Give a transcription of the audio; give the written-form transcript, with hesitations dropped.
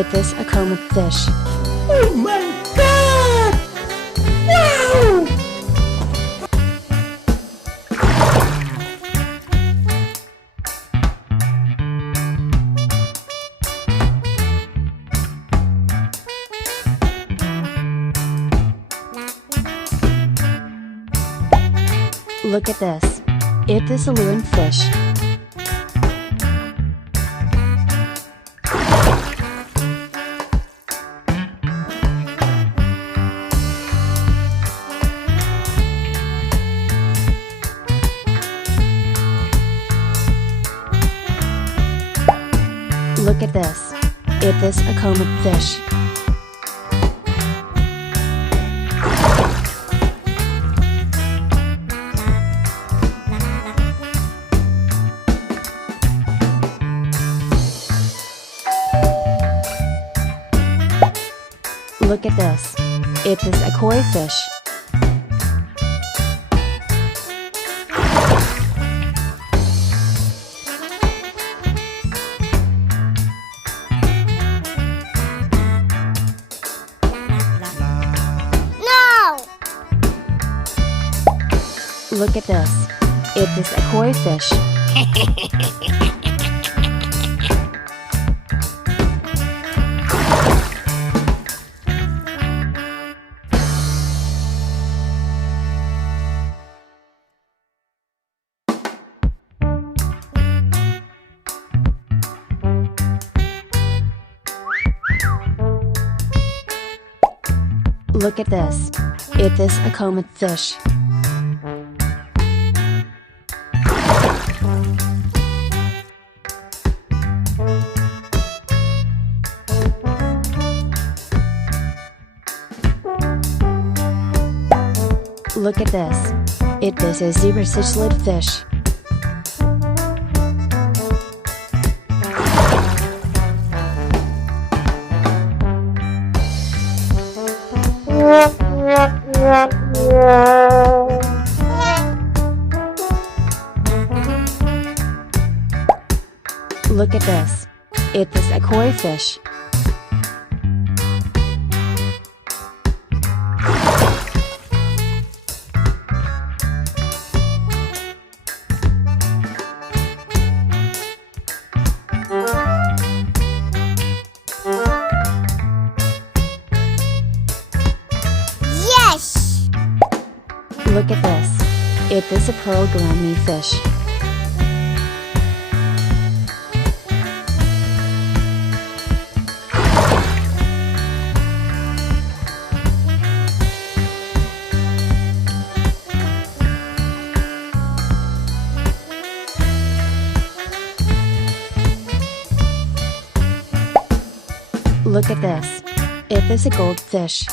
Is this a comb of fish? Oh my god! Wow! Look at this. Is this a lure fish? Look at this. Is this a comb of fish? Look at this. Is this a koi fish? No! Look at this. Is this a koi fish? Look at this. Is this a comb of fish? Look at this. Is this a zebra cichlid fish? Look at this. Is this a koi fish? Yes! Look at this. Is this a pearl gourami fish? Look at this. Is this a goldfish?